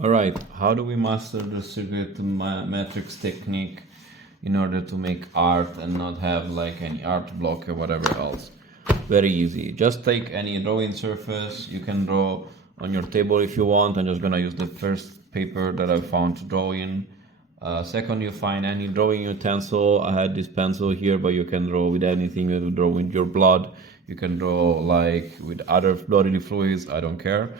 All right, how do we master the circuit matrix technique in order to make art and not have like any art block or whatever else? Very easy. Just take any drawing surface. You can draw on your table if you want. I'm just gonna use the first paper that I found to draw in. Second, you find any drawing utensil. I had this pencil here, but you can draw with anything. You can draw with your blood. You can draw like with other bodily fluids. I don't care.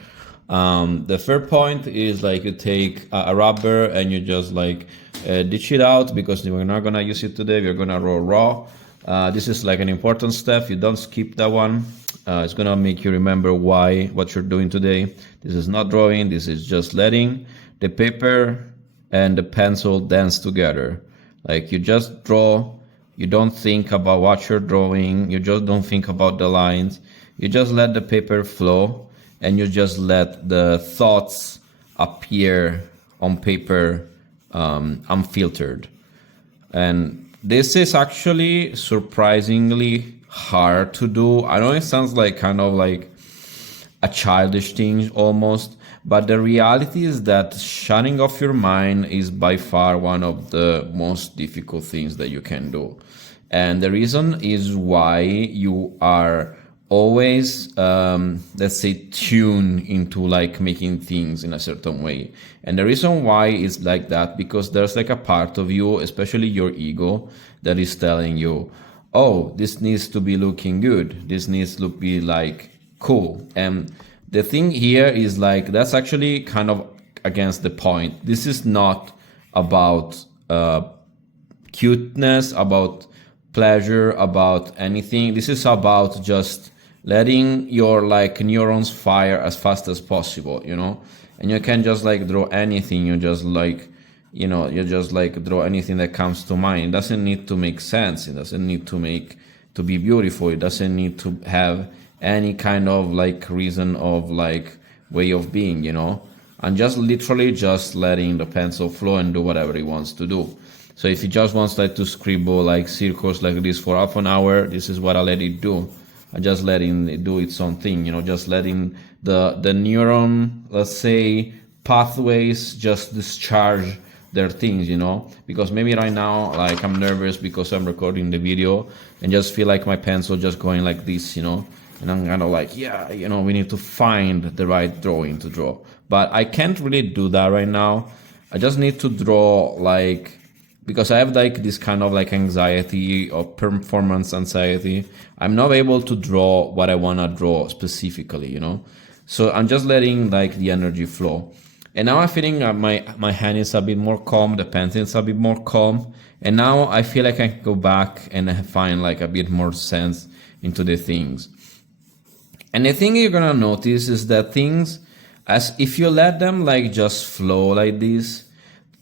The third point is like you take a rubber and you just like ditch it out because we're not gonna use it today. We're gonna draw raw. This is like an important step. You don't skip that one. It's gonna make you remember what you're doing today. This is not drawing. This is just letting the paper and the pencil dance together. Like you just draw. You don't think about what you're drawing. You just don't think about the lines. You just let the paper flow. And you just let the thoughts appear on paper unfiltered. And this is actually surprisingly hard to do. I know it sounds like kind of like a childish thing almost, but the reality is that shutting off your mind is by far one of the most difficult things that you can do. And the reason is why you are always let's say tune into like making things in a certain way. And the reason why is like that because there's like a part of you, especially your ego, that is telling you, oh, this needs to be looking good, this needs to be like cool. And the thing here is like that's actually kind of against the point. This is not about cuteness, about pleasure, about anything. This is about just letting your like neurons fire as fast as possible, you know. And you can just like draw anything. You just like, you know, you just like draw anything that comes to mind. It doesn't need to make sense. It doesn't need to be beautiful. It doesn't need to have any kind of like reason of like way of being, you know. And just literally just letting the pencil flow and do whatever it wants to do. So if it just wants like to scribble like circles like this for half an hour, this is what I let it do. I just letting it do its own thing, you know, just letting the neuron, let's say, pathways just discharge their things, you know, because maybe right now, like I'm nervous because I'm recording the video and just feel like my pencil just going like this, you know, and I'm kind of like, yeah, you know, we need to find the right drawing to draw, but I can't really do that right now. I just need to draw like, because I have like this kind of like anxiety or performance anxiety, I'm not able to draw what I want to draw specifically, you know. So I'm just letting like the energy flow. And now I'm feeling my hand is a bit more calm, the pencil is a bit more calm. And now I feel like I can go back and find like a bit more sense into the things. And the thing you're gonna notice is that things, as if you let them like just flow like this,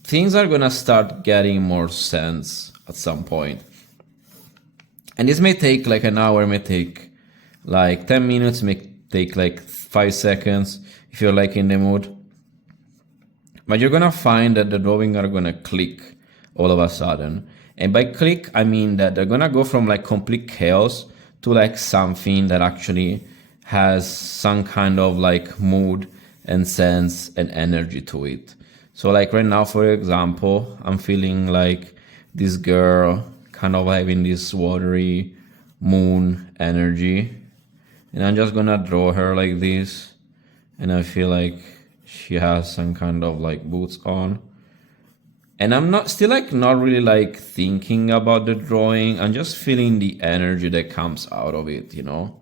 things are gonna start getting more sense at some point. And this may take like an hour, may take like 10 minutes, may take like 5 seconds if you're like in the mood. But you're gonna find that the drawing are gonna click all of a sudden. And by click, I mean that they're gonna go from like complete chaos to like something that actually has some kind of like mood and sense and energy to it. So like right now, for example, I'm feeling like this girl kind of having this watery moon energy. And I'm just gonna draw her like this. And I feel like she has some kind of like boots on. And I'm not really like thinking about the drawing. I'm just feeling the energy that comes out of it, you know?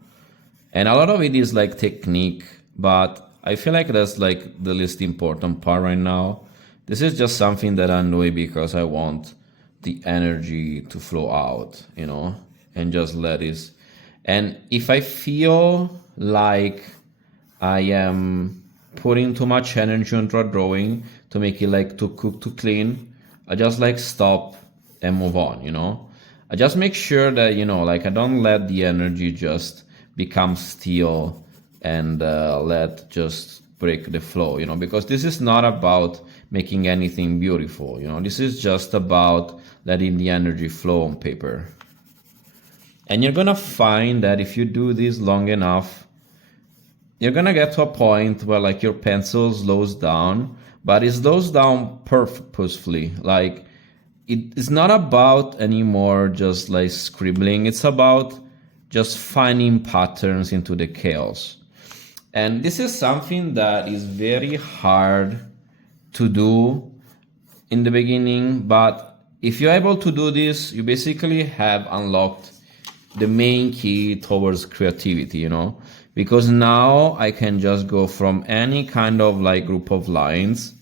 And a lot of it is like technique, but I feel like that's like the least important part right now. This is just something that I'm doing because I want the energy to flow out, you know, and just let it. And if I feel like I am putting too much energy into a drawing to make it like too cook, too clean, I just like stop and move on, you know. I just make sure that, you know, like I don't let the energy just become still and let just break the flow, you know, because this is not about making anything beautiful, you know. This is just about letting the energy flow on paper. And you're gonna find that if you do this long enough, you're gonna get to a point where like your pencil slows down, but it slows down purposefully. Like it's not about anymore just like scribbling. It's about just finding patterns into the chaos. And this is something that is very hard to do in the beginning, but if you're able to do this, you basically have unlocked the main key towards creativity, because now I can just go from any kind of like group of lines,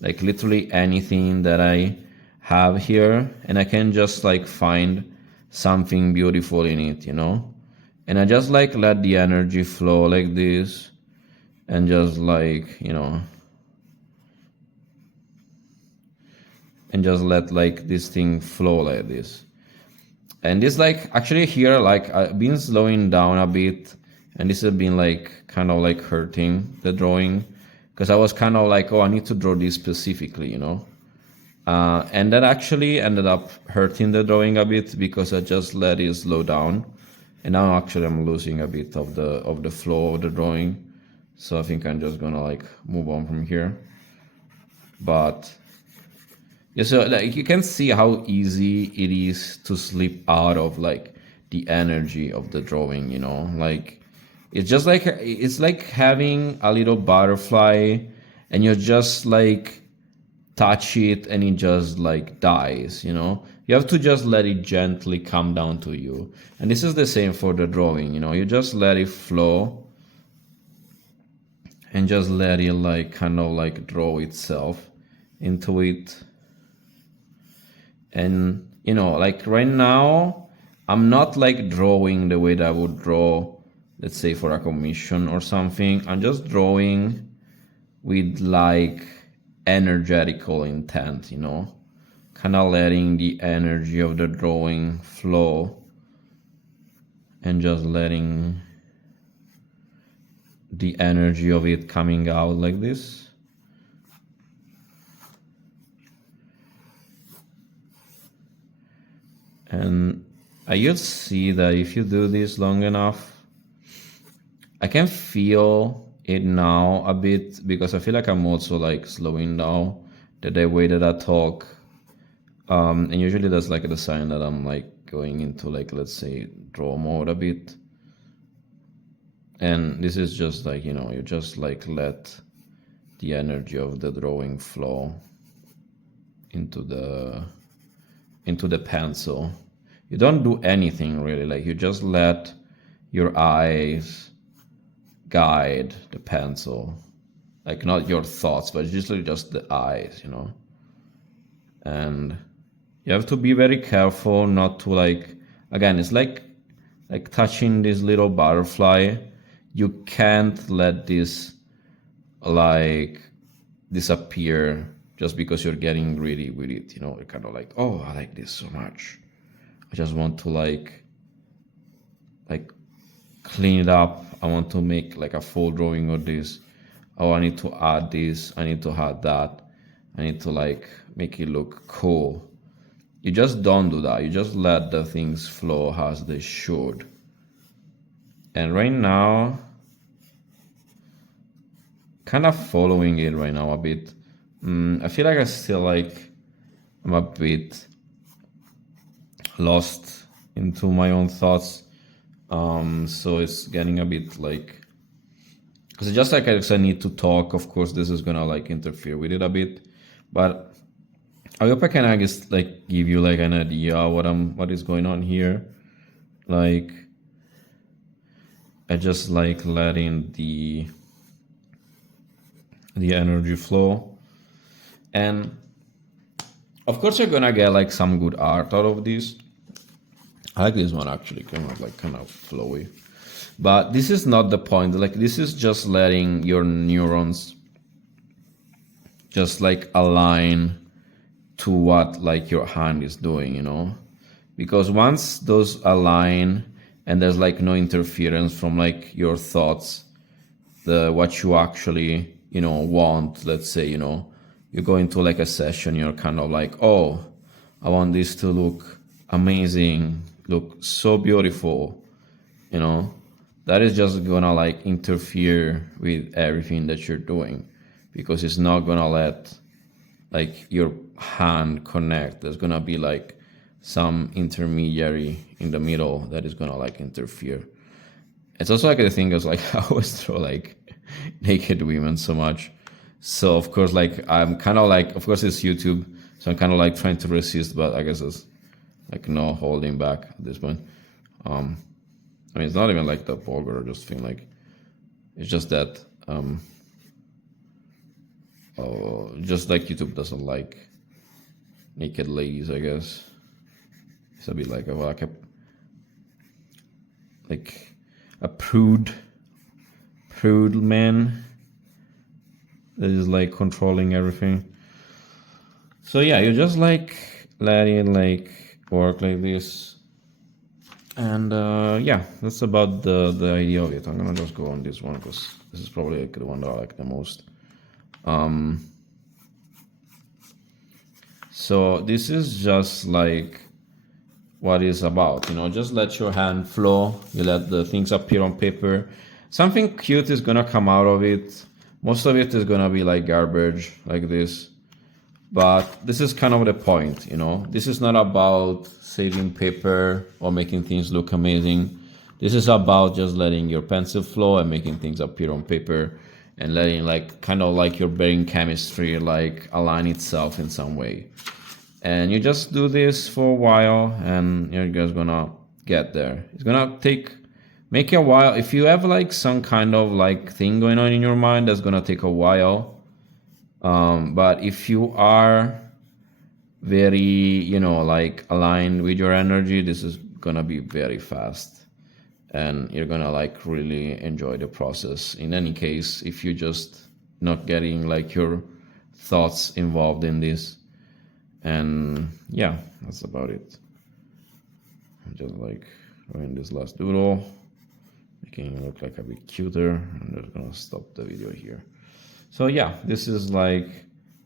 like literally anything that I have here, and I can just like find something beautiful in it, and I just like let the energy flow like this, and just like, and just let like this thing flow like this. And this like actually here, like I've been slowing down a bit, and this has been like kind of like hurting the drawing, because I was kind of like, oh, I need to draw this specifically, and that actually ended up hurting the drawing a bit, because I just let it slow down, and now actually I'm losing a bit of the flow of the drawing. So I think I'm just gonna like move on from here. But yeah, so like you can see how easy it is to slip out of like the energy of the drawing, like it's just like it's like having a little butterfly, and you just like touch it and it just like dies, you have to just let it gently come down to you. And this is the same for the drawing, you just let it flow, and just let it like kind of like draw itself into it. And like right now I'm not like drawing the way that I would draw, let's say, for a commission or something. I'm just drawing with like energetical intent, kind of letting the energy of the drawing flow, and just letting the energy of it coming out like this. And you'll see that if you do this long enough, I can feel it now a bit, because I feel like I'm also like slowing down the way that I talk. And usually that's like the sign that I'm like going into like, let's say, draw mode a bit. And this is just like, you just like let the energy of the drawing flow into the pencil. You don't do anything really, like you just let your eyes guide the pencil, like not your thoughts, but usually just the eyes, and you have to be very careful not to like, again, it's like touching this little butterfly. You can't let this like disappear just because you're getting greedy with it, you're kind of like, oh, I like this so much, I just want to like clean it up, I want to make like a full drawing of this, oh, I need to add this, I need to add that, I need to like make it look cool. You just don't do that, you just let the things flow as they should. And right now, kind of following it right now a bit. I feel like I still like, I'm a bit lost into my own thoughts. So it's getting a bit like, because just like I need to talk, of course this is gonna like interfere with it a bit, but I hope I can, I guess, like give you like an idea what is going on here. Like I just like letting the energy flow, and of course you're gonna get like some good art out of this. I like this one actually, kind of flowy, but this is not the point. Like this is just letting your neurons just like align to what like your hand is doing, because once those align and there's like no interference from like your thoughts, what you actually want, let's say, you go into like a session, you're kind of like, oh, I want this to look amazing, look so beautiful, that is just gonna like interfere with everything that you're doing, because it's not gonna let like your hand connect. There's gonna be like some intermediary in the middle that is gonna like interfere. It's also like the thing is like I always draw like naked women so much. So of course like I'm kind of like, of course it's YouTube, so I'm kind of like trying to resist, but I guess it's like no holding back at this point. I mean, it's not even like the vulgar, I just feel like it's just that just like YouTube doesn't like naked ladies, I guess. It's a bit like a prude man that is like controlling everything. So yeah, you just like let it like work like this, and yeah, that's about the idea of it. I'm gonna just go on this one because this is probably like the one that I like the most. So this is just like what it's about, you know, just let your hand flow, you let the things appear on paper. Something cute is gonna come out of it. Most of it is gonna be like garbage like this, but this is kind of the point, you know. This is not about saving paper or making things look amazing. This is about just letting your pencil flow and making things appear on paper and letting like kind of like your brain chemistry like align itself in some way. And you just do this for a while and you're just gonna get there. It's gonna make a while. If you have like some kind of like thing going on in your mind, that's gonna take a while. But if you are very, you know, like aligned with your energy, this is gonna be very fast and you're gonna like really enjoy the process. In any case, if you're just not getting like your thoughts involved in this. And yeah, that's about it. I'm just like doing this last doodle, making it look like a bit cuter. I'm just gonna stop the video here. So yeah, this is like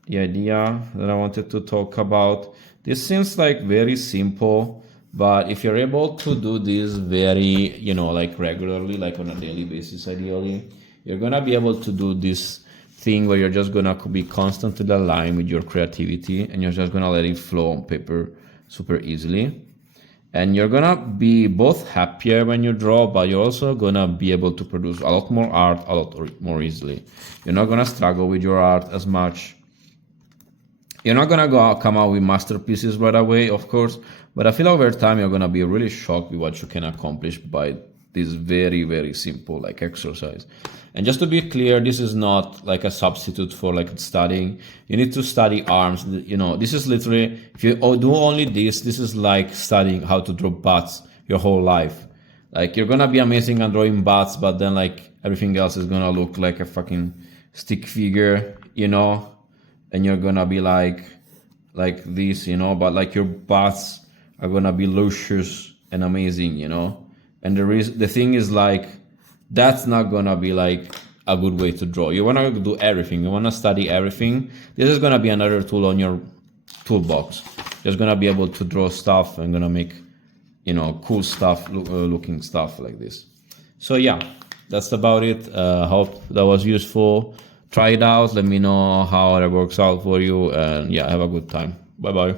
the idea that I wanted to talk about. This seems like very simple, but if you're able to do this very, you know, like regularly, like on a daily basis, ideally, you're gonna be able to do this thing where you're just gonna be constantly aligned with your creativity and you're just gonna let it flow on paper super easily. And you're gonna be both happier when you draw, but you're also gonna be able to produce a lot more art a lot more easily. You're not gonna struggle with your art as much. You're not gonna come out with masterpieces right away, of course, but I feel over time you're gonna be really shocked with what you can accomplish by this very, very simple like exercise. And just to be clear, this is not like a substitute for like studying. You need to study arms. You know, this is literally, if you do only this is like studying how to draw butts your whole life. Like you're gonna be amazing at drawing butts, but then like everything else is gonna look like a fucking stick figure, you know, and you're gonna be like this, you know, but like your butts are gonna be luscious and amazing, you know. And the thing is like, that's not gonna be like a good way to draw. You wanna do everything. You wanna study everything. This is gonna be another tool on your toolbox. You're gonna be able to draw stuff and gonna make, you know, cool stuff, looking stuff like this. So yeah, that's about it. Hope that was useful. Try it out. Let me know how it works out for you. And yeah, have a good time. Bye bye.